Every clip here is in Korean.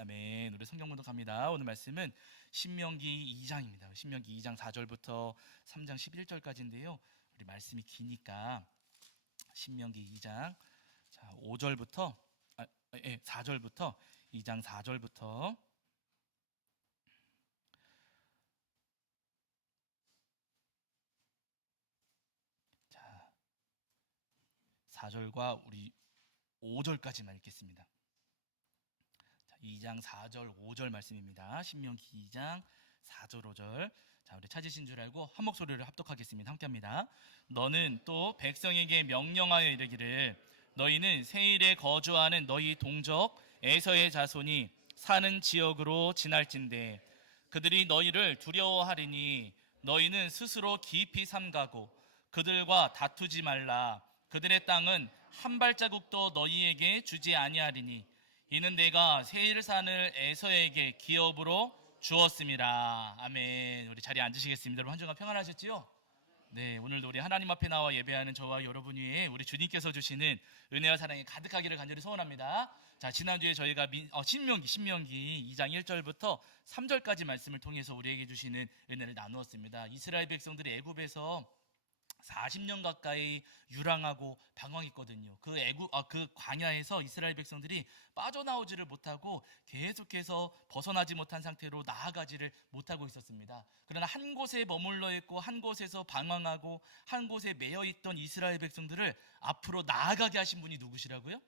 아멘. 우리 성경 분석합니다. 오늘 말씀은 신명기 2장입니다. 신명기 2장 4절부터 3장 11절까지인데요. 우리 말씀이 기니까 신명기 2장 5절부터 4절부터 2장 4절부터 4절과 우리 5절까지만 읽겠습니다. 2장 4절 5절 말씀입니다. 신명기 2장 4절 5절. 자, 우리 찾으신 줄 알고 한 목소리를 합독하겠습니다. 함께합니다. 너는 또 백성에게 명령하여 이르기를 너희는 세일에 거주하는 너희 동족 에서의 자손이 사는 지역으로 지날진대 그들이 너희를 두려워하리니 너희는 스스로 깊이 삼가고 그들과 다투지 말라. 그들의 땅은 한 발자국도 너희에게 주지 아니하리니 이는 내가 세일산을 에서에게 기업으로 주었습니다. 아멘. 우리 자리에 앉으시겠습니다. 여러분 한 주간 평안하셨지요? 네, 오늘도 우리 하나님 앞에 나와 예배하는 저와 여러분 위에 우리 주님께서 주시는 은혜와 사랑이 가득하기를 간절히 소원합니다. 자, 지난주에 저희가 신명기 2장 1절부터 3절까지 말씀을 통해서 우리에게 주시는 은혜를 나누었습니다. 이스라엘 백성들이 애굽에서 40년 가까이 유랑하고 방황했거든요. 그 광야에서 이스라엘 백성들이 빠져나오지를 못하고 계속해서 벗어나지 못한 상태로 나아가지를 못하고 있었습니다. 그러나 한 곳에 머물러 있고 한 곳에서 방황하고 한 곳에 매여 있던 이스라엘 백성들을 앞으로 나아가게 하신 분이 누구시라고요?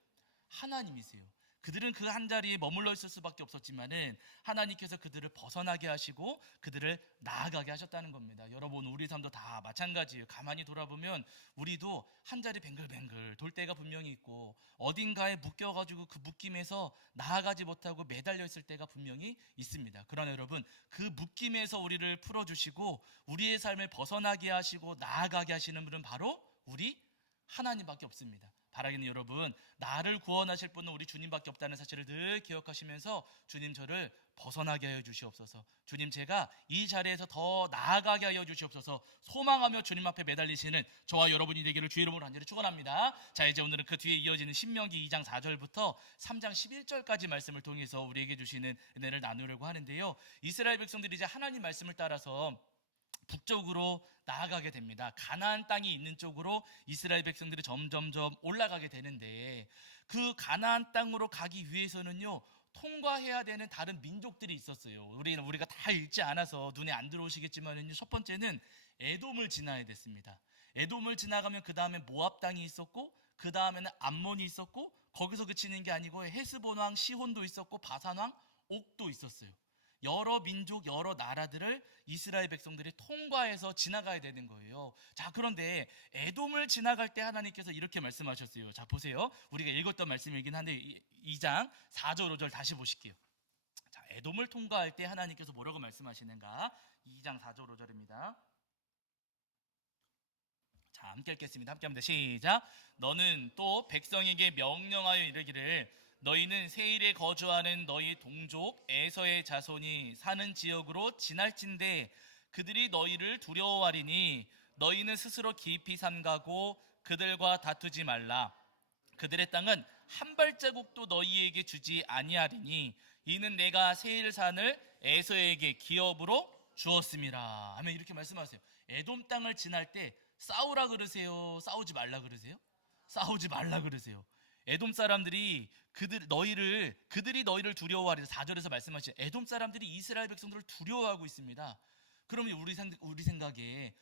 하나님이세요. 그들은 그 한 자리에 머물러 있을 수밖에 없었지만은 하나님께서 그들을 벗어나게 하시고 그들을 나아가게 하셨다는 겁니다. 여러분, 우리 삶도 다 마찬가지예요. 가만히 돌아보면 우리도 한 자리 뱅글뱅글 돌 때가 분명히 있고 어딘가에 묶여가지고 그 묶임에서 나아가지 못하고 매달려 있을 때가 분명히 있습니다. 그러나 여러분, 그 묶임에서 우리를 풀어주시고 우리의 삶을 벗어나게 하시고 나아가게 하시는 분은 바로 우리 하나님밖에 없습니다. 바라기는 여러분, 나를 구원하실 분은 우리 주님밖에 없다는 사실을 늘 기억하시면서 주님, 저를 벗어나게 하여 주시옵소서. 주님, 제가 이 자리에서 더 나아가게 하여 주시옵소서. 소망하며 주님 앞에 매달리시는 저와 여러분이 되기를 주의 이름으로 간절히 축원합니다. 자, 이제 오늘은 그 뒤에 이어지는 신명기 2장 4절부터 3장 11절까지 말씀을 통해서 우리에게 주시는 은혜를 나누려고 하는데요. 이스라엘 백성들이 이제 하나님 말씀을 따라서 북쪽으로 나아가게 됩니다. 가나안 땅이 있는 쪽으로 이스라엘 백성들이 점점점 올라가게 되는데, 그 가나안 땅으로 가기 위해서는요, 통과해야 되는 다른 민족들이 있었어요. 우리가 다 읽지 않아서 눈에 안 들어오시겠지만은요, 첫 번째는 에돔을 지나야 됐습니다. 에돔을 지나가면 그 다음에 모압 땅이 있었고, 그 다음에는 암몬이 있었고, 거기서 그치는 게 아니고 헤스본 왕 시혼도 있었고 바산 왕 옥도 있었어요. 여러 민족, 여러 나라들을 이스라엘 백성들이 통과해서 지나가야 되는 거예요. 자, 그런데 에돔을 지나갈 때 하나님께서 이렇게 말씀하셨어요. 자, 보세요. 우리가 읽었던 말씀이긴 한데 2장 4절 5절 다시 보실게요. 자, 에돔을 통과할 때 하나님께서 뭐라고 말씀하시는가? 2장 4절 5절입니다. 자, 함께 읽겠습니다. 함께 합니다. 시작. 너는 또 백성에게 명령하여 이르기를 너희는 세일에 거주하는 너희 동족 에서의 자손이 사는 지역으로 지날진대 그들이 너희를 두려워하리니 너희는 스스로 깊이 삼가고 그들과 다투지 말라. 그들의 땅은 한 발자국도 너희에게 주지 아니하리니 이는 내가 세일산을 에서에게 기업으로 주었음이라. 하면 이렇게 말씀하세요. 에돔 땅을 지날 때 싸우라 그러세요? 싸우지 말라 그러세요? 싸우지 말라 그러세요. 에돔 사람들이 그들이 너희를 두려워하리라. 4절에서 말씀하신 에돔 사람들이 이스라엘 백성들을 두려워하고 있습니다. 그러면 우리 생각에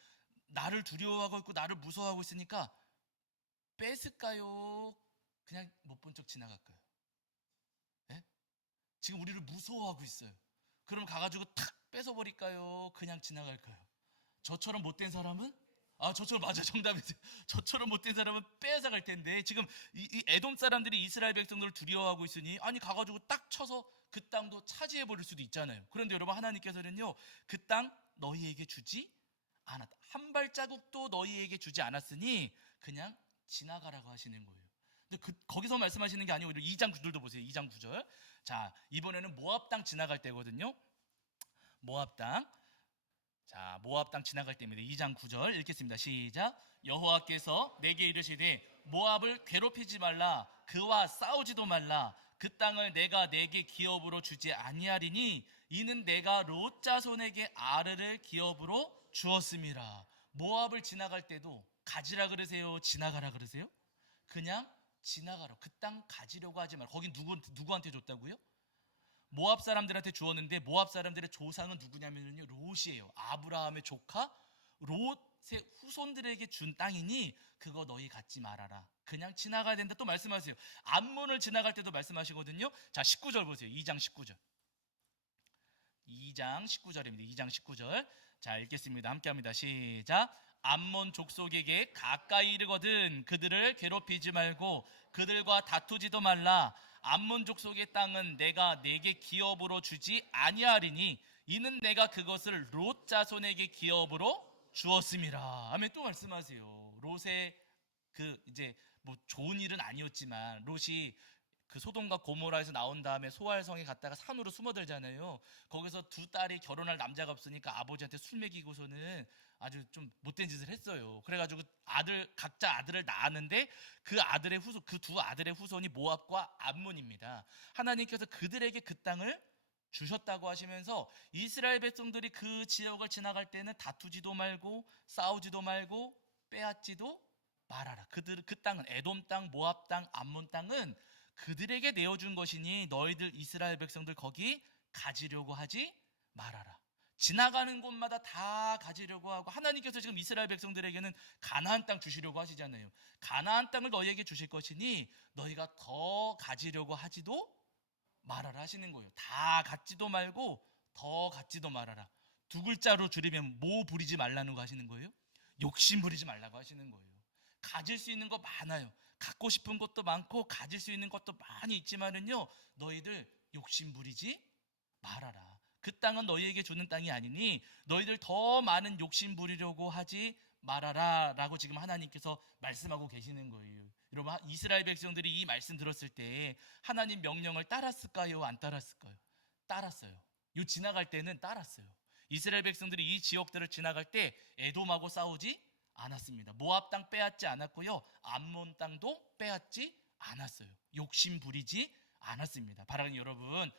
나를 두려워하고 있고 나를 무서워하고 있으니까 뺏을까요? 그냥 못 본 척 지나갈까요? 네? 지금 우리를 무서워하고 있어요. 그럼 가가지고 탁 뺏어버릴까요? 그냥 지나갈까요? 저처럼 못된 사람은? 저처럼, 맞아, 정답이세요. 저처럼 못된 사람은 빼앗아갈 텐데 지금 이 에돔 사람들이 이스라엘 백성들을 두려워하고 있으니 아니 가가지고 딱 쳐서 그 땅도 차지해버릴 수도 있잖아요. 그런데 여러분, 하나님께서는요, 그 땅 너희에게 주지 않았다. 한 발자국도 너희에게 주지 않았으니 그냥 지나가라고 하시는 거예요. 근데 거기서 말씀하시는 게 아니고 2장 9절도 보세요. 2장 9절. 자, 이번에는 모압 땅 지나갈 때거든요. 모압 땅. 자, 모압 땅 지나갈 때입니다. 2장 9절 읽겠습니다. 시작. 여호와께서 내게 이르시되 모압을 괴롭히지 말라. 그와 싸우지도 말라. 그 땅을 내가 내게 기업으로 주지 아니하리니 이는 내가 롯 자손에게 아르를 기업으로 주었음이라. 모압을 지나갈 때도 가지라 그러세요? 지나가라 그러세요? 그냥 지나가라. 그 땅 가지려고 하지 말고. 거긴 누구한테 줬다고요? 모압 사람들한테 주었는데 모압 사람들의 조상은 누구냐면요, 롯이에요. 아브라함의 조카 롯의 후손들에게 준 땅이니 그거 너희 갖지 말아라. 그냥 지나가야 된다. 또 말씀하세요. 암몬을 지나갈 때도 말씀하시거든요. 자, 19절 보세요. 2장 19절. 2장 19절입니다. 2장 19절. 자, 읽겠습니다. 함께 합니다. 시작. 암몬 족속에게 가까이 이르거든 그들을 괴롭히지 말고 그들과 다투지도 말라. 암몬 족속의 땅은 내가 내게 기업으로 주지 아니하리니 이는 내가 그것을 롯 자손에게 기업으로 주었음이라. 아멘. 또 말씀하세요. 롯의 그 이제 뭐 좋은 일은 아니었지만 롯이 그 소돔과 고모라에서 나온 다음에 소알성에 갔다가 산으로 숨어들잖아요. 거기서 두 딸이 결혼할 남자가 없으니까 아버지한테 술 먹이고서는 아주 좀 못된 짓을 했어요. 그래가지고 각자 아들을 낳았는데 그 아들의 후손, 그 두 아들의 후손이 모압과 암몬입니다. 하나님께서 그들에게 그 땅을 주셨다고 하시면서 이스라엘 백성들이 그 지역을 지나갈 때는 다투지도 말고 싸우지도 말고 빼앗지도 말아라. 그 땅은 에돔 땅, 모압 땅, 암몬 땅은 그들에게 내어준 것이니 너희들 이스라엘 백성들 거기 가지려고 하지 말아라. 지나가는 곳마다 다 가지려고 하고, 하나님께서 지금 이스라엘 백성들에게는 가나안 땅 주시려고 하시잖아요. 가나안 땅을 너희에게 주실 것이니 너희가 더 가지려고 하지도 말아라 하시는 거예요. 다 갖지도 말고 더 갖지도 말아라. 두 글자로 줄이면 뭐 부리지 말라는 거 하시는 거예요? 욕심 부리지 말라고 하시는 거예요. 가질 수 있는 거 많아요. 갖고 싶은 것도 많고 가질 수 있는 것도 많이 있지만은요, 너희들 욕심 부리지 말아라. 그 땅은 너희에게 주는 땅이 아니니 너희들 더 많은 욕심 부리려고 하지 말아라 라고 지금 하나님께서 말씀하고 계시는 거예요. 여러분, 이스라엘 백성들이 이 말씀 들었을 때 하나님 명령을 따랐을까요? 안 따랐을까요? 따랐어요. 요 지나갈 때는 따랐어요. 이스라엘 백성들이 이 지역들을 지나갈 때 에돔하고 싸우지 않았습니다. 모압 땅 빼앗지 않았고요, 암몬 땅도 빼앗지 않았어요. 욕심 부리지 않았습니다. 사랑하는 여러분,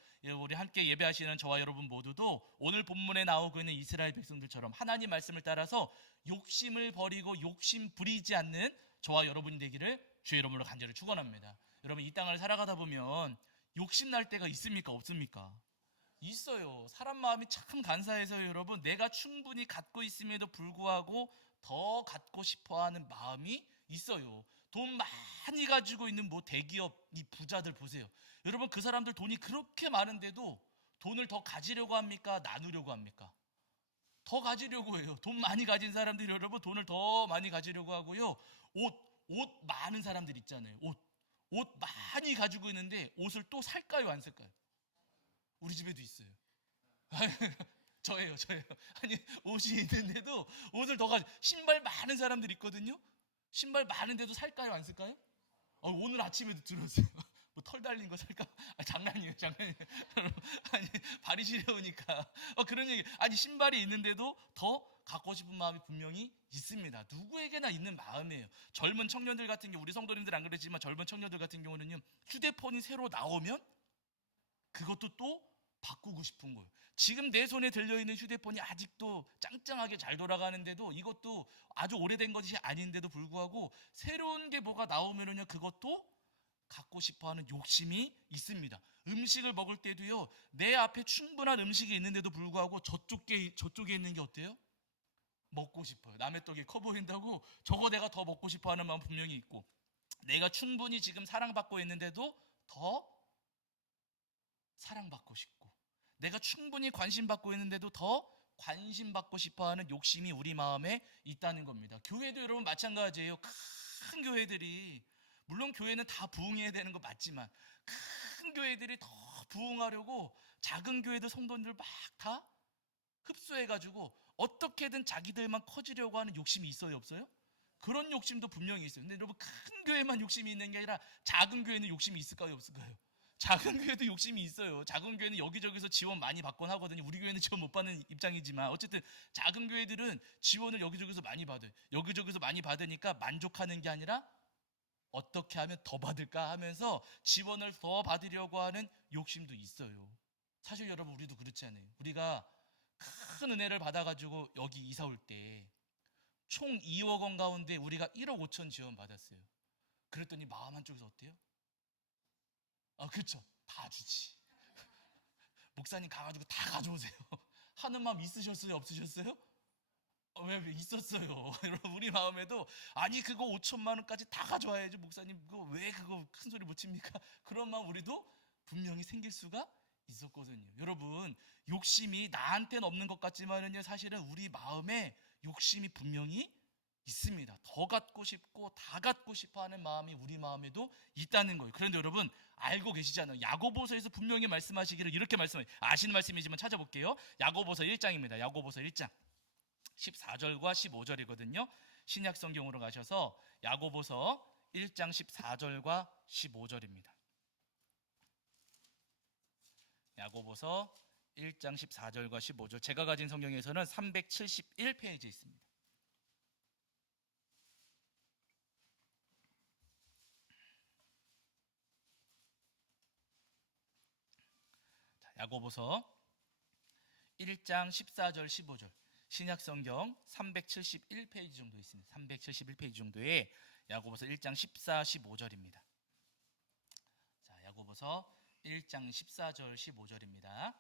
우리 함께 예배하시는 저와 여러분 모두도 오늘 본문에 나오고 있는 이스라엘 백성들처럼 하나님 말씀을 따라서 욕심을 버리고 욕심 부리지 않는 저와 여러분이 되기를 주의 이름으로 간절히 축원합니다. 여러분, 이 땅을 살아가다 보면 욕심 날 때가 있습니까? 없습니까? 있어요. 사람 마음이 참 간사해서요, 여러분. 내가 충분히 갖고 있음에도 불구하고 더 갖고 싶어하는 마음이 있어요. 돈 많이 가지고 있는 뭐 대기업 이 부자들 보세요. 여러분, 그 사람들 돈이 그렇게 많은데도 돈을 더 가지려고 합니까? 나누려고 합니까? 더 가지려고 해요. 돈 많이 가진 사람들이 여러분 돈을 더 많이 가지려고 하고요. 옷 많은 사람들 있잖아요. 옷 많이 가지고 있는데 옷을 또 살까요? 안 살까요? 우리 집에도 있어요. 저예요. 아니, 옷이 있는데도 옷을 더 신발 많은 사람들 있거든요. 신발 많은데도 살까요? 안 살까요? 오늘 아침에도 들었어요. 뭐 털 달린 거 살까? 장난이에요. 아니, 발이 시려우니까. 그런 얘기. 아니, 신발이 있는데도 더 갖고 싶은 마음이 분명히 있습니다. 누구에게나 있는 마음이에요. 젊은 청년들 같은 경우, 우리 성도님들 안 그러지만 젊은 청년들 같은 경우는요, 휴대폰이 새로 나오면 그것도 또 바꾸고 싶은 거예요. 지금 내 손에 들려있는 휴대폰이 아직도 짱짱하게 잘 돌아가는데도, 이것도 아주 오래된 것이 아닌데도 불구하고 새로운 게 뭐가 나오면은요, 그것도 갖고 싶어하는 욕심이 있습니다. 음식을 먹을 때도요, 내 앞에 충분한 음식이 있는데도 불구하고 저쪽에 있는 게 어때요? 먹고 싶어요. 남의 떡이 커 보인다고 저거 내가 더 먹고 싶어하는 마음 분명히 있고, 내가 충분히 지금 사랑받고 있는데도 더 사랑받고 싶고, 내가 충분히 관심받고 있는데도 더 관심받고 싶어하는 욕심이 우리 마음에 있다는 겁니다. 교회도 여러분 마찬가지예요. 큰 교회들이, 물론 교회는 다 부흥해야 되는 거 맞지만 큰 교회들이 더 부흥하려고 작은 교회들 성도들 막 다 흡수해가지고 어떻게든 자기들만 커지려고 하는 욕심이 있어요, 없어요? 그런 욕심도 분명히 있어요. 근데 여러분, 큰 교회만 욕심이 있는 게 아니라 작은 교회는 욕심이 있을까요, 없을까요? 작은 교회도 욕심이 있어요. 작은 교회는 여기저기서 지원 많이 받곤 하거든요. 우리 교회는 지원 못 받는 입장이지만 어쨌든 작은 교회들은 지원을 여기저기서 많이 받아요. 여기저기서 많이 받으니까 만족하는 게 아니라 어떻게 하면 더 받을까 하면서 지원을 더 받으려고 하는 욕심도 있어요. 사실 여러분 우리도 그렇지 않아요? 우리가 큰 은혜를 받아가지고 여기 이사 올 때 총 2억 원 가운데 우리가 1억 5천 지원 받았어요. 그랬더니 마음 한쪽에서 어때요? 아, 그쵸. 다 주지. 목사님 가가지고 다 가져오세요. 하는 마음 있으셨어요? 없으셨어요? 왜 있었어요. 여러분 우리 마음에도 아니 그거 5천만 원까지 다 가져와야지 목사님 그거 왜 그거 큰 소리 못 칩니까? 그런 마음 우리도 분명히 생길 수가 있었거든요. 여러분 욕심이 나한테는 없는 것 같지만은요 사실은 우리 마음에 욕심이 분명히 있습니다. 더 갖고 싶고 다 갖고 싶어하는 마음이 우리 마음에도 있다는 거예요. 그런데 여러분 알고 계시잖아요. 야고보서에서 분명히 말씀하시기를 이렇게 말씀해요. 아시는 말씀이지만 찾아볼게요. 야고보서 1장입니다. 야고보서 1장 14절과 15절이거든요. 신약 성경으로 가셔서 야고보서 1장 14절과 15절입니다. 야고보서 1장 14절과 15절. 제가 가진 성경에서는 371페이지에 있습니다. 자, 야고보서 1장 14절 15절. 신약 성경 371페이지 정도 있습니다. 371페이지 정도에 야고보서 1장 14, 15절입니다. 자, 야고보서 1장 14절 15절입니다.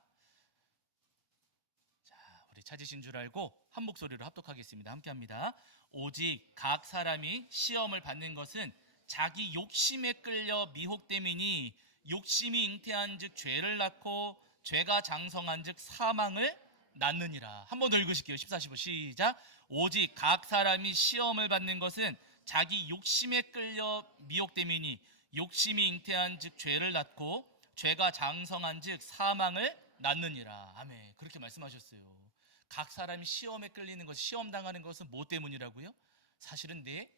자, 우리 찾으신 줄 알고 한 목소리로 합독하겠습니다. 함께 합니다. 오직 각 사람이 시험을 받는 것은 자기 욕심에 끌려 미혹됨이니 욕심이 잉태한즉 죄를 낳고 죄가 장성한즉 사망을 낳느니라. 한 번 더 읽으실게요. 14, 15 시작. 오직 각 사람이 시험을 받는 것은 자기 욕심에 끌려 미혹됨이니 욕심이 잉태한즉 죄를 낳고 죄가 장성한즉 사망을 낳느니라. 아멘. 그렇게 말씀하셨어요. 각 사람이 시험에 끌리는 것, 시험 당하는 것은 뭐 때문이라고요? 사실은 내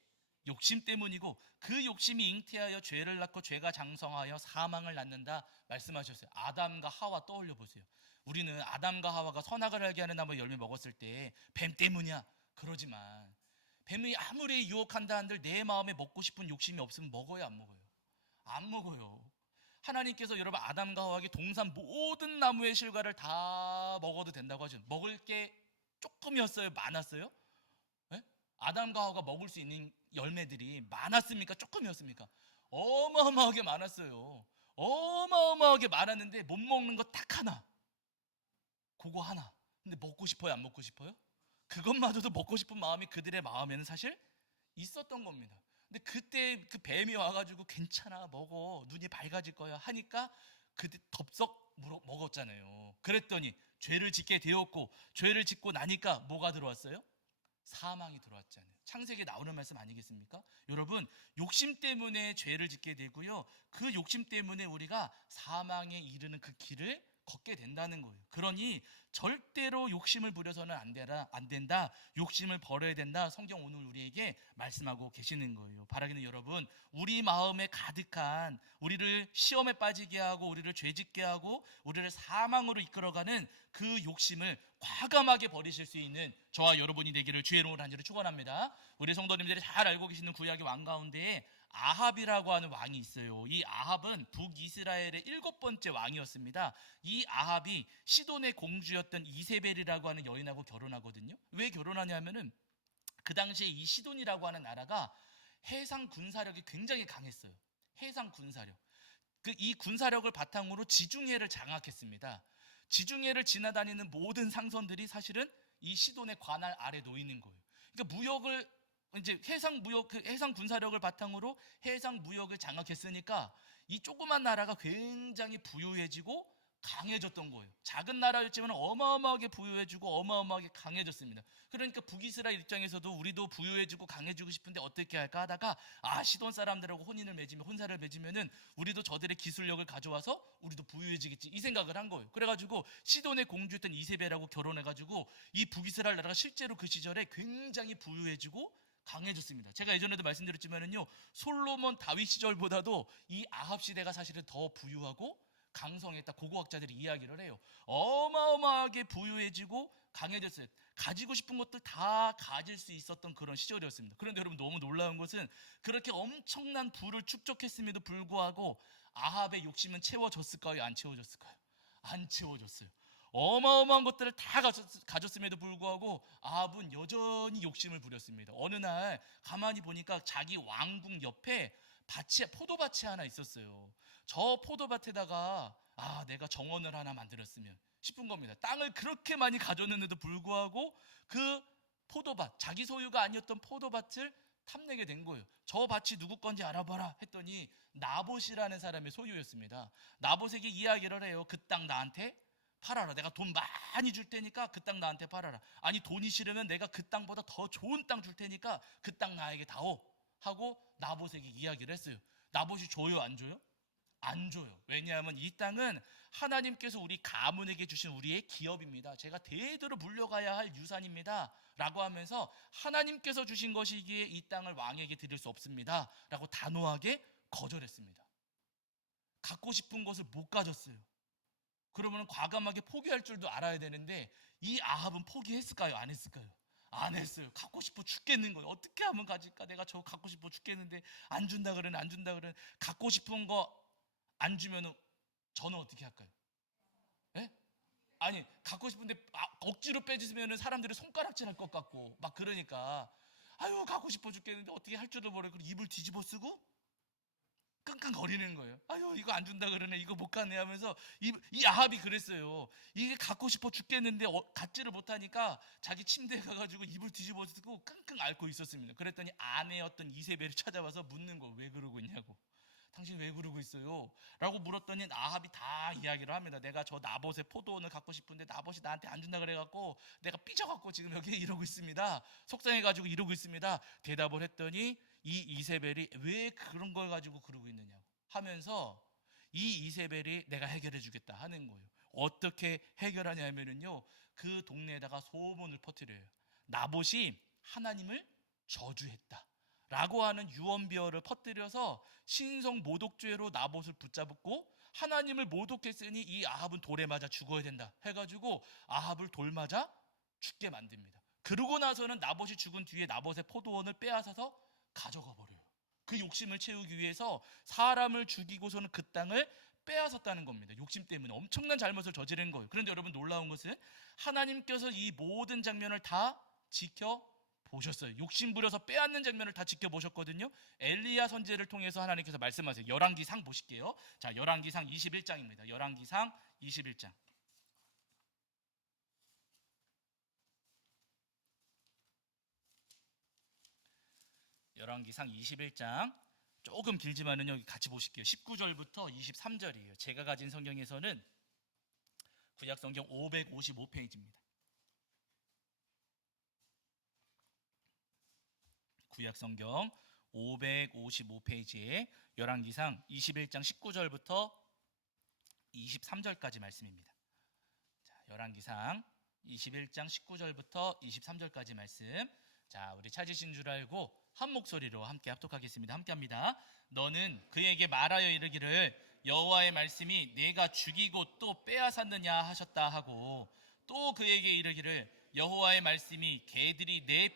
욕심 때문이고 그 욕심이 잉태하여 죄를 낳고 죄가 장성하여 사망을 낳는다 말씀하셨어요. 아담과 하와 떠올려 보세요. 우리는 아담과 하와가 선악을 알게 하는 나무 열매 먹었을 때 뱀 때문이야 그러지만 뱀이 아무리 유혹한다 한들 내 마음에 먹고 싶은 욕심이 없으면 먹어요 안 먹어요? 안 먹어요. 하나님께서 여러분 아담과 하와에게 동산 모든 나무의 실과를 다 먹어도 된다고 하죠. 먹을 게 조금이었어요? 많았어요? 네? 아담과 하와가 먹을 수 있는 열매들이 많았습니까? 조금이었습니까? 어마어마하게 많았어요. 어마어마하게 많았는데 못 먹는 거 딱 하나. 그거 하나. 근데 먹고 싶어요? 안 먹고 싶어요? 그것마저도 먹고 싶은 마음이 그들의 마음에는 사실 있었던 겁니다. 근데 그때 그 뱀이 와가지고 괜찮아 먹어 눈이 밝아질 거야 하니까 그때 덥석 먹었잖아요. 그랬더니 죄를 짓게 되었고 죄를 짓고 나니까 뭐가 들어왔어요? 사망이 들어왔잖아요. 창세기에 나오는 말씀 아니겠습니까? 여러분 욕심 때문에 죄를 짓게 되고요. 그 욕심 때문에 우리가 사망에 이르는 그 길을 걷게 된다는 거예요. 그러니 절대로 욕심을 부려서는 안 된다. 욕심을 버려야 된다. 성경 오늘 우리에게 말씀하고 계시는 거예요. 바라기는 여러분 우리 마음에 가득한 우리를 시험에 빠지게 하고 우리를 죄짓게 하고 우리를 사망으로 이끌어가는 그 욕심을 과감하게 버리실 수 있는 저와 여러분이 되기를 주의 이름으로 간절히 축원합니다. 우리 성도님들이 잘 알고 계시는 구약의 왕 가운데 아합이라고 하는 왕이 있어요. 이 아합은 북이스라엘의 7번째 왕이었습니다. 이 아합이 시돈의 공주였던 이세벨이라고 하는 여인하고 결혼하거든요. 왜 결혼하냐면은 그 당시에 이 시돈이라고 하는 나라가 해상 군사력이 굉장히 강했어요. 해상 군사력. 이 군사력을 바탕으로 지중해를 장악했습니다. 지중해를 지나다니는 모든 상선들이 사실은 이 시돈의 관할 아래 놓이는 거예요. 그러니까 무역을 이제 해상 군사력을 바탕으로 해상 무역을 장악했으니까 이 조그만 나라가 굉장히 부유해지고 강해졌던 거예요. 작은 나라였지만 어마어마하게 부유해지고 어마어마하게 강해졌습니다. 그러니까 북이스라엘 입장에서도 우리도 부유해지고 강해지고 싶은데 어떻게 할까 하다가 시돈 사람들하고 혼사를 맺으면은 우리도 저들의 기술력을 가져와서 우리도 부유해지겠지 이 생각을 한 거예요. 그래가지고 시돈의 공주였던 이세벨하고 결혼해가지고 이 북이스라엘 나라가 실제로 그 시절에 굉장히 부유해지고 강해졌습니다. 제가 예전에도 말씀드렸지만은요 솔로몬 다윗 시절보다도 이 아합 시대가 사실은 더 부유하고 강성했다 고고학자들이 이야기를 해요. 어마어마하게 부유해지고 강해졌어요. 가지고 싶은 것들 다 가질 수 있었던 그런 시절이었습니다. 그런데 여러분 너무 놀라운 것은 그렇게 엄청난 부를 축적했음에도 불구하고 아합의 욕심은 채워졌을까요? 안 채워졌을까요? 안 채워졌어요. 어마어마한 것들을 다 가졌음에도 불구하고 아합은 여전히 욕심을 부렸습니다. 어느 날 가만히 보니까 자기 왕궁 옆에 포도밭이 하나 있었어요. 저 포도밭에다가 내가 정원을 하나 만들었으면 싶은 겁니다. 땅을 그렇게 많이 가졌는데도 불구하고 그 포도밭, 자기 소유가 아니었던 포도밭을 탐내게 된 거예요. 저 밭이 누구 건지 알아봐라 했더니 나봇이라는 사람의 소유였습니다. 나봇에게 이야기를 해요. 그 땅 나한테 팔아라. 내가 돈 많이 줄 테니까 그 땅 나한테 팔아라. 아니 돈이 싫으면 내가 그 땅보다 더 좋은 땅 줄 테니까 그 땅 나에게 다오 하고 나봇에게 이야기를 했어요. 나봇이 줘요, 안 줘요? 안 줘요. 왜냐하면 이 땅은 하나님께서 우리 가문에게 주신 우리의 기업입니다. 제가 대대로 물려가야 할 유산입니다 라고 하면서 하나님께서 주신 것이기에 이 땅을 왕에게 드릴 수 없습니다 라고 단호하게 거절했습니다. 갖고 싶은 것을 못 가졌어요. 그러면 과감하게 포기할 줄도 알아야 되는데 이 아합은 포기했을까요? 안 했을까요? 안 했어요. 갖고 싶어 죽겠는 거예요. 어떻게 하면 가질까? 내가 저거 갖고 싶어 죽겠는데 안 준다 그러네, 안 준다 그러네. 갖고 싶은 거 안 주면 저는 어떻게 할까요? 예? 아니 갖고 싶은데 억지로 빼주면 사람들이 손가락질할 것 같고 막 그러니까 아유 갖고 싶어 죽겠는데 어떻게 할 줄도 모르고 입을 뒤집어 쓰고 끙끙거리는 거예요. 아유 이거 안 준다 그러네, 이거 못 가네 하면서 이 아합이 그랬어요. 이게 갖고 싶어 죽겠는데 갖지를 못하니까 자기 침대에 가가지고 입을 뒤집어 쓰고 끙끙 앓고 있었습니다. 그랬더니 아내였던 이세벨이 찾아와서 묻는 거, 왜 그러고 있냐고. 당신 왜 그러고 있어요? 라고 물었더니 아합이 다 이야기를 합니다. 내가 저 나봇의 포도원을 갖고 싶은데 나봇이 나한테 안 준다 그래갖고 내가 삐져갖고 지금 여기 이러고 있습니다. 속상해가지고 이러고 있습니다. 대답을 했더니 이 이세벨이 왜 그런 걸 가지고 그러고 있느냐고 하면서 이 이세벨이 내가 해결해 주겠다 하는 거예요. 어떻게 해결하냐면요, 그 동네에다가 소문을 퍼뜨려요. 나봇이 하나님을 저주했다 라고 하는 유언비어를 퍼뜨려서 신성 모독죄로 나봇을 붙잡고 하나님을 모독했으니 이 아합은 돌에 맞아 죽어야 된다 해가지고 아합을 돌 맞아 죽게 만듭니다. 그러고 나서는 나봇이 죽은 뒤에 나봇의 포도원을 빼앗아서 가져가 버려요. 그 욕심을 채우기 위해서 사람을 죽이고서는 그 땅을 빼앗았다는 겁니다. 욕심 때문에 엄청난 잘못을 저지른 거예요. 그런데 여러분 놀라운 것은 하나님께서 이 모든 장면을 다 지켜보셨어요. 욕심 부려서 빼앗는 장면을 다 지켜보셨거든요. 엘리야 선지자를 통해서 하나님께서 말씀하세요. 열왕기상 보실게요. 자, 열왕기상 21장입니다. 열왕기상 21장. 열왕기상 21장 조금 길지만은 여기 같이 보실게요. 19절부터 23절이에요. 제가 가진 성경에서는 구약 성경 555페이지입니다. 구약 성경 555페이지에 열왕기상 21장 19절부터 23절까지 말씀입니다. 자, 열왕기상 21장 19절부터 23절까지 말씀. 자, 우리 찾으신 줄 알고 한 목소리로 함께 합독하겠습니다. 함께 합니다. 너는 그에게 말하여 이르기를 여호와의 말씀이 내가 죽이고 또 빼앗았느냐 하셨다 하고, 또 그에게 이르기를 여호와의 말씀이 개들이 네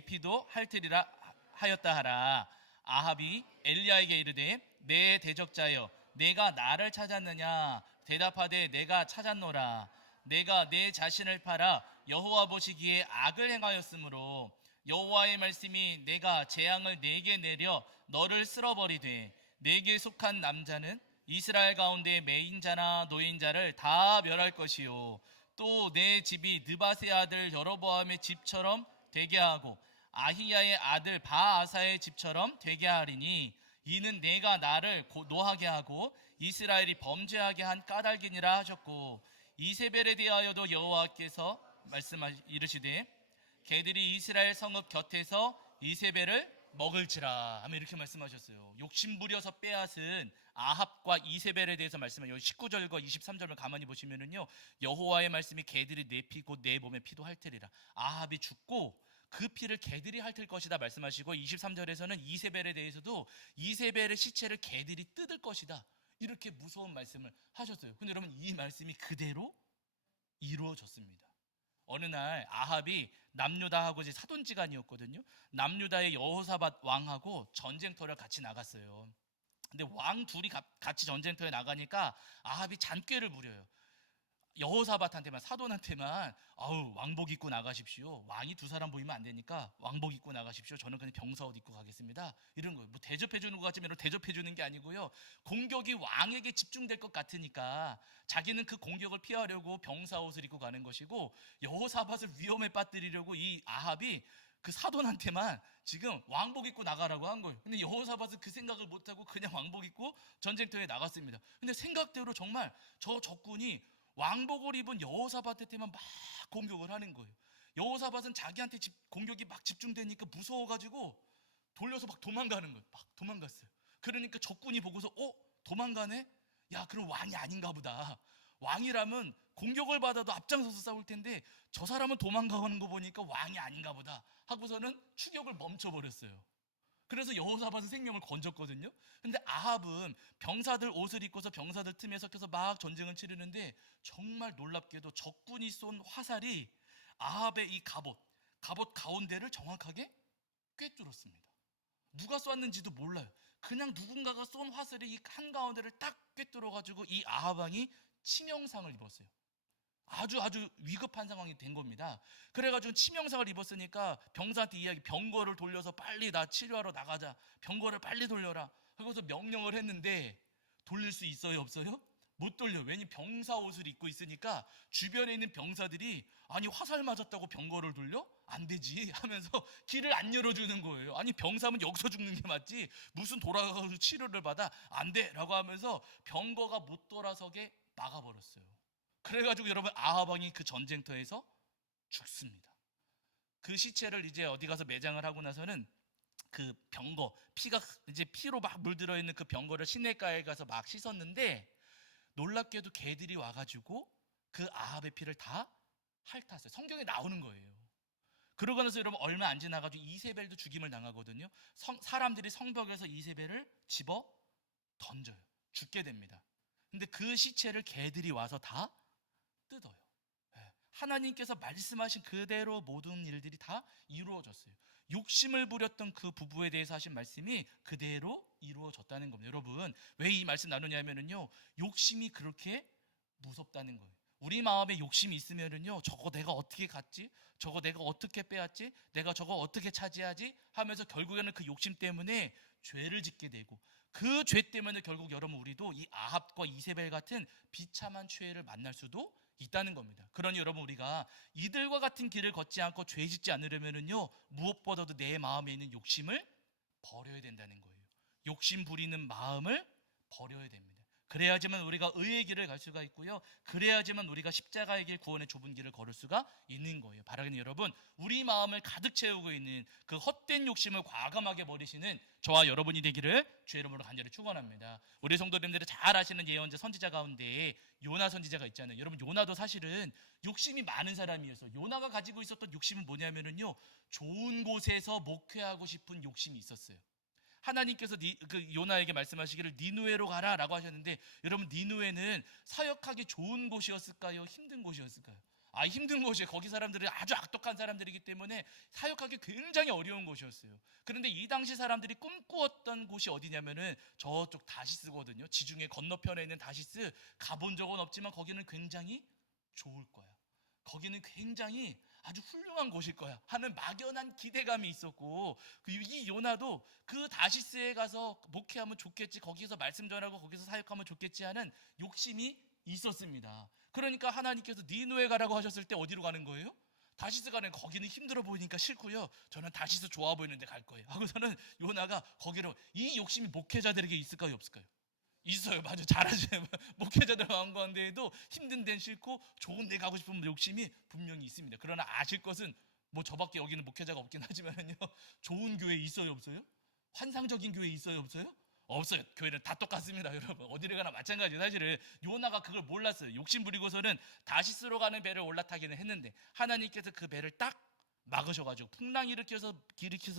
피도 핥으리라 하였다 하라. 아합이 엘리야에게 이르되 내 대적자여 내가 나를 찾았느냐? 대답하되 내가 찾았노라. 내가 내 자신을 팔아 여호와 보시기에 악을 행하였으므로 여호와의 말씀이 내가 재앙을 내게 내려 너를 쓸어버리되 내게 속한 남자는 이스라엘 가운데 매인자나 노인자를 다 멸할 것이요 또 내 집이 느밧의 아들 여로보암의 집처럼 되게 하고 아히야의 아들 바아사의 집처럼 되게 하리니 이는 내가 나를 노하게 하고 이스라엘이 범죄하게 한 까닭이니라 하셨고, 이세벨에 대하여도 여호와께서 이르시되 개들이 이스라엘 성읍 곁에서 이세벨을 먹을지라 하며 이렇게 말씀하셨어요. 욕심부려서 빼앗은 아합과 이세벨에 대해서 말씀하요. 19절과 23절을 가만히 보시면은요, 여호와의 말씀이 개들이 내 피 곧 내 몸의 피도 핥으리라. 아합이 죽고 그 피를 개들이 핥을 것이다 말씀하시고, 23절에서는 이세벨에 대해서도 이세벨의 시체를 개들이 뜯을 것이다 이렇게 무서운 말씀을 하셨어요. 근데 여러분 이 말씀이 그대로 이루어졌습니다. 어느 날 아합이 남유다하고 이제 사돈지간이었거든요. 남유다의 여호사밧 왕하고 전쟁터를 같이 나갔어요. 근데 왕 둘이 같이 전쟁터에 나가니까 아합이 잔꾀를 부려요. 여호사밧한테만, 사돈한테만 아우 왕복 입고 나가십시오. 왕이 두 사람 보이면 안 되니까 왕복 입고 나가십시오. 저는 그냥 병사 옷 입고 가겠습니다. 이런 거예요. 뭐 대접해 주는 것 같지만 대접해 주는 게 아니고요. 공격이 왕에게 집중될 것 같으니까 자기는 그 공격을 피하려고 병사 옷을 입고 가는 것이고, 여호사밧을 위험에 빠뜨리려고 이 아합이 그 사돈한테만 지금 왕복 입고 나가라고 한 거예요. 근데 여호사밧은 그 생각을 못하고 그냥 왕복 입고 전쟁터에 나갔습니다. 근데 생각대로 정말 저 적군이 왕복을 입은 여호사밧한테만 막 공격을 하는 거예요. 여호사밧은 자기한테 공격이 막 집중되니까 무서워가지고 돌려서 막 도망가는 거예요. 막 도망갔어요. 그러니까 적군이 보고서 도망가네? 야, 그럼 왕이 아닌가 보다. 왕이라면 공격을 받아도 앞장서서 싸울 텐데 저 사람은 도망가는 거 보니까 왕이 아닌가 보다 하고서는 추격을 멈춰버렸어요. 그래서 여호사밧은 생명을 건졌거든요. 근데 아합은 병사들 옷을 입고서 병사들 틈에 섞여서 막 전쟁을 치르는데 정말 놀랍게도 적군이 쏜 화살이 아합의 이 갑옷 가운데를 정확하게 꿰뚫었습니다. 누가 쐈는지도 몰라요. 그냥 누군가가 쏜 화살이 이 한가운데를 딱 꿰뚫어가지고 이 아합 왕이 치명상을 입었어요. 아주 위급한 상황이 된 겁니다. 그래가지고 치명상을 입었으니까 병사한테 이야기, 병거를 돌려서 빨리 나 치료하러 나가자, 병거를 빨리 돌려라 하고서 명령을 했는데 돌릴 수 있어요, 없어요? 못 돌려. 왜냐면 병사 옷을 입고 있으니까 주변에 있는 병사들이 아니 화살 맞았다고 병거를 돌려? 안 되지 하면서 길을 안 열어주는 거예요. 아니 병사면 여기서 죽는 게 맞지 무슨 돌아가서 치료를 받아? 안 돼 라고 하면서 병거가 못 돌아서게 막아버렸어요. 그래가지고 여러분 아합 왕이 그 전쟁터에서 죽습니다. 그 시체를 이제 어디 가서 매장을 하고 나서는 그 병거, 피가 이제 피로 막 물들어 있는 그 병거를 시냇가에 가서 막 씻었는데 놀랍게도 개들이 와가지고 그 아합의 피를 다 핥았어요. 성경에 나오는 거예요. 그러고 나서 여러분 얼마 안 지나가지고 이세벨도 죽임을 당하거든요. 사람들이 성벽에서 이세벨을 집어 던져요. 죽게 됩니다. 근데 그 시체를 개들이 와서 다 뜯어요. 하나님께서 말씀하신 그대로 모든 일들이 다 이루어졌어요. 욕심을 부렸던 그 부부에 대해서 하신 말씀이 그대로 이루어졌다는 겁니다. 여러분 왜 이 말씀 나누냐면요, 욕심이 그렇게 무섭다는 거예요. 우리 마음에 욕심이 있으면요, 저거 내가 어떻게 갖지? 저거 내가 어떻게 빼앗지? 내가 저거 어떻게 차지하지? 하면서 결국에는 그 욕심 때문에 죄를 짓게 되고, 그 죄 때문에 결국 여러분 우리도 이 아합과 이세벨 같은 비참한 죄를 만날 수도 있다는 겁니다. 그러니 여러분 우리가 이들과 같은 길을 걷지 않고 죄 짓지 않으려면요, 무엇보다도 내 마음에 있는 욕심을 버려야 된다는 거예요. 욕심 부리는 마음을 버려야 됩니다. 그래야지만 우리가 의의 길을 갈 수가 있고요, 그래야지만 우리가 십자가의 길, 구원의 좁은 길을 걸을 수가 있는 거예요. 바라기는 여러분 우리 마음을 가득 채우고 있는 그 헛된 욕심을 과감하게 버리시는 저와 여러분이 되기를 주의 이름으로 간절히 축원합니다. 우리 성도님들이 잘 아시는 예언자 선지자 가운데 요나 선지자가 있잖아요. 여러분 요나도 사실은 욕심이 많은 사람이어서, 요나가 가지고 있었던 욕심은 뭐냐면요, 좋은 곳에서 목회하고 싶은 욕심이 있었어요. 하나님께서 그 요나에게 말씀하시기를 니누에로 가라라고 하셨는데, 여러분 니누에는 사역하기 좋은 곳이었을까요? 힘든 곳이었을까요? 힘든 곳이에요. 거기 사람들이 아주 악독한 사람들이기 때문에 사역하기 굉장히 어려운 곳이었어요. 그런데 이 당시 사람들이 꿈꾸었던 곳이 어디냐면은 저쪽 다시스거든요. 지중해 건너편에 있는 다시스, 가본 적은 없지만 거기는 굉장히 좋을 거야. 거기는 굉장히 아주 훌륭한 곳일 거야 하는 막연한 기대감이 있었고, 이 요나도 그 다시스에 가서 목회하면 좋겠지, 거기서 말씀 전하고 거기서 사역하면 좋겠지 하는 욕심이 있었습니다. 그러니까 하나님께서 니누에 가라고 하셨을 때 어디로 가는 거예요? 다시스 가는, 거기는 힘들어 보이니까 싫고요, 저는 다시스 좋아 보이는데 갈 거예요 하고서는 요나가 거기로. 이 욕심이 목회자들에게 있을까요, 없을까요? 있어요. 맞아, 잘하시네요. 목회자들 마음 가운데에도 힘든 데는 싫고 좋은 데 가고 싶은 욕심이 분명히 있습니다. 그러나 아실 것은 뭐 저밖에 여기는 목회자가 없긴 하지만요, 좋은 교회 있어요, 없어요? 환상적인 교회 있어요, 없어요? 없어요. 교회는 다 똑같습니다. 여러분 어디를 가나 마찬가지예요. 사실은 요나가 그걸 몰랐어요. 욕심 부리고서는 다시스로 가는 배를 올라타기는 했는데 하나님께서 그 배를 딱 막으셔가지고 풍랑 일으켜서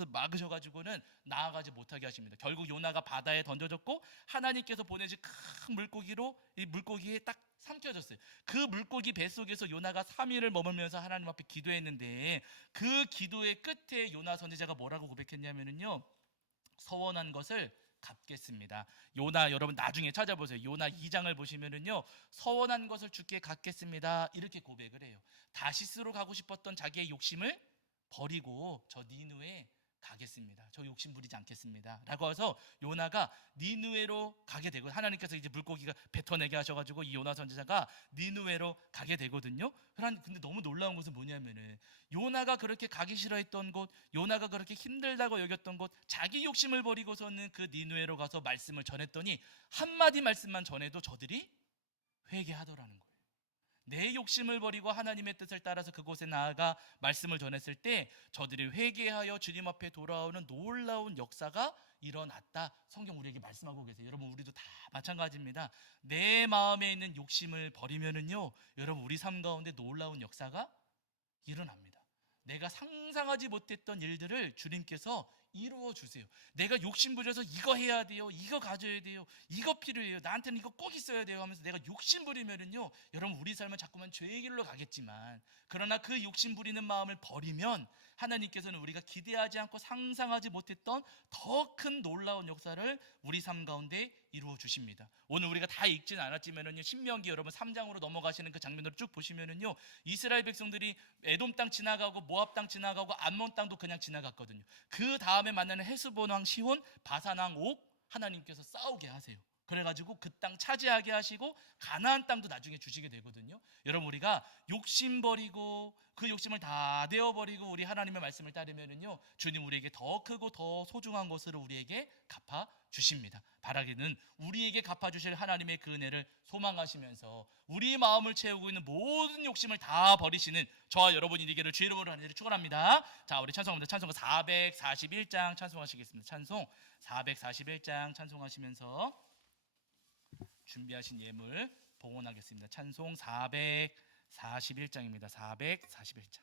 막으셔가지고는 나아가지 못하게 하십니다. 결국 요나가 바다에 던져졌고 하나님께서 보내신 큰 물고기로 이 물고기에 딱 삼켜졌어요. 그 물고기 뱃속에서 요나가 3일을 머물면서 하나님 앞에 기도했는데 그 기도의 끝에 요나 선지자가 뭐라고 고백했냐면요, 서원한 것을 갚겠습니다. 요나 여러분 나중에 찾아보세요. 요나 2장을 보시면은요, 서원한 것을 주께 갚겠습니다 이렇게 고백을 해요. 다시스로 가고 싶었던 자기의 욕심을 버리고 저 니누에 가겠습니다. 저 욕심 부리지 않겠습니다 라고 해서 요나가 니누에로 가게 되고, 하나님께서 이제 물고기가 뱉어내게 하셔가지고 이 요나 선지자가 니누에로 가게 되거든요. 근데 너무 놀라운 것은 뭐냐면은 요나가 그렇게 가기 싫어했던 곳, 요나가 그렇게 힘들다고 여겼던 곳, 자기 욕심을 버리고서는 그 니누에로 가서 말씀을 전했더니 한마디 말씀만 전해도 저들이 회개하더라는 거예요. 내 욕심을 버리고 하나님의 뜻을 따라서 그곳에 나아가 말씀을 전했을 때 저들이 회개하여 주님 앞에 돌아오는 놀라운 역사가 일어났다. 성경 우리에게 말씀하고 계세요. 여러분, 우리도 다 마찬가지입니다. 내 마음에 있는 욕심을 버리면은요, 여러분, 우리 삶 가운데 놀라운 역사가 일어납니다. 내가 상상하지 못했던 일들을 주님께서 이루어 주세요. 내가 욕심 부려서 이거 해야 돼요, 이거 가져야 돼요, 이거 필요해요, 나한테는 이거 꼭 있어야 돼요 하면서 내가 욕심 부리면은요, 여러분, 우리 삶은 자꾸만 죄의 길로 가겠지만, 그러나 그 욕심 부리는 마음을 버리면 하나님께서는 우리가 기대하지 않고 상상하지 못했던 더 큰 놀라운 역사를 우리 삶 가운데 이루어 주십니다. 오늘 우리가 다 읽진 않았지만은요, 신명기 여러분 3장으로 넘어가시는 그 장면으로 쭉 보시면은요, 이스라엘 백성들이 에돔 땅 지나가고 모압 땅 지나가고 암몬 땅도 그냥 지나갔거든요. 그 다음에 만나는 헤스본 왕 시혼, 바산 왕 옥, 하나님께서 싸우게 하세요. 그래가지고 그 땅 차지하게 하시고 가나안 땅도 나중에 주시게 되거든요. 여러분, 우리가 욕심 버리고 그 욕심을 다 내어버리고 우리 하나님의 말씀을 따르면은요, 주님 우리에게 더 크고 더 소중한 것을 우리에게 갚아 주십니다. 바라기는 우리에게 갚아 주실 하나님의 그 은혜를 소망하시면서 우리 마음을 채우고 있는 모든 욕심을 다 버리시는 저와 여러분이 되기를 주 이름으로 하나님을 축원합니다. 자, 우리 찬송합니다. 찬송 441장 찬송하시겠습니다. 찬송 441장 찬송하시면서 준비하신 예물 봉헌하겠습니다. 찬송 441장입니다. 441장.